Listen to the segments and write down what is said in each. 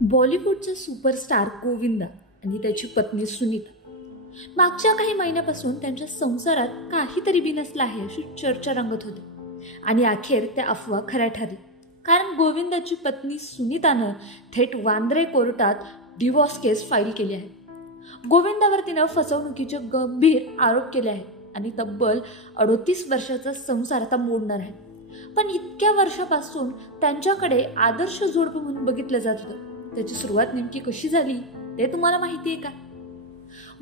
बॉलिवूडचा superstar Govinda आणि त्याची पत्नी सुनीता मागच्या काही महिन्यापासून त्यांच्या संसारात काहीतरी बिनसलं आहे अशी चर्चा रंगत होती आणि अखेर त्या अफवा खऱ्या ठरल्या. कारण गोविंदाची पत्नी सुनीतानं थेट वांद्रे कोर्टात डिवॉर्स केस फाईल केली आहे. गोविंदावर तिनं फसवणुकीचे गंभीर आरोप केले आहेत आणि तब्बल 38 वर्षाचा संसार आता मोडणार आहे. पण इतक्या वर्षापासून त्यांच्याकडे आदर्श जोडपं म्हणून बघितलं जात होतं. त्याची सुरुवात नेमकी कशी झाली ते तुम्हाला माहिती आहे का?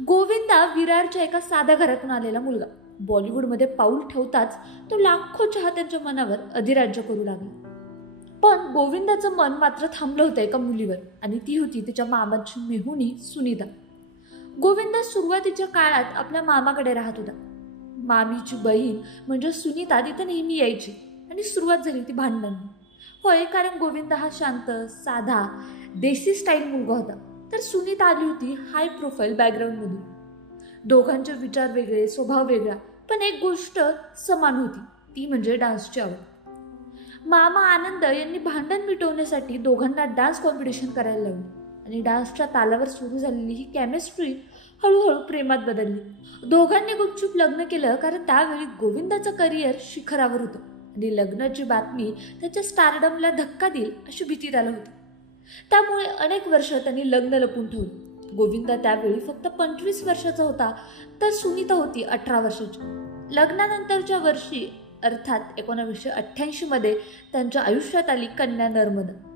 गोविंदा विरारच्या एका साध्या घरातून आलेला मुलगा. बॉलिवूडमध्ये पाऊल ठेवताच तो लाखो चाहत्यांच्या मनावर अधिराज्य करू लागला. पण गोविंदाचं मन मात्र थांबलं होतं एका मुलीवर आणि ती होती तिच्या मामाची मेहुणी सुनीता. गोविंदा सुरुवातीच्या काळात आपल्या मामाकडे राहत होता. मामीची बहीण म्हणजे सुनीता तिथं नेहमी यायची आणि सुरुवात झाली ती भांडणांनी. होय, कारण गोविंदा हा शांत, साधा, देसी स्टाईल मुलगा होता, तर सुनीता आली होती हाय प्रोफाईल बॅकग्राऊंडमधून. दोघांचे विचार वेगळे, स्वभाव वेगळा, पण एक गोष्ट समान होती, ती म्हणजे डान्सची आवड. मामा आनंद यांनी भांडण मिटवण्यासाठी दोघांना डान्स कॉम्पिटिशन करायला लावली आणि डान्सच्या तालावर सुरू झालेली ही केमिस्ट्री हळूहळू प्रेमात बदलली. दोघांनी गुपचूप लग्न केलं कारण त्यावेळी गोविंदाचं करिअर शिखरावर होतं आणि लग्नाची बातमी त्याच्या स्टारडमला धक्का देईल अशी भीती त्याला होती. त्यामुळे अनेक वर्ष त्यांनी लग्न लपून ठेवलं. गोविंदा त्यावेळी फक्त 25 वर्षाचा होता तर सुनीता होती 18 वर्षाची. लग्नानंतरच्या वर्षी अर्थात 1988 मध्ये त्यांच्या आयुष्यात आली कन्या नर्मदा.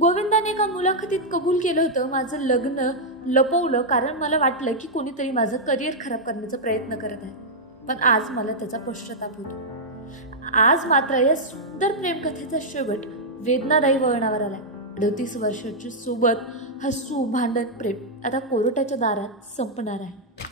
गोविंदाने एका मुलाखतीत कबूल केलं होतं, माझं लग्न लपवलं कारण मला वाटलं की कोणीतरी माझं करिअर खराब करण्याचा प्रयत्न करत आहे, पण आज मला त्याचा पश्चाताप होतो. आज मात्र या सुंदर प्रेमकथेचा शेवट वेदनादायी वळणावर आलाय. 38 वर्षाची सोबत हसू, भांडण, प्रेम आता कोर्टाच्या दारात संपणार आहे.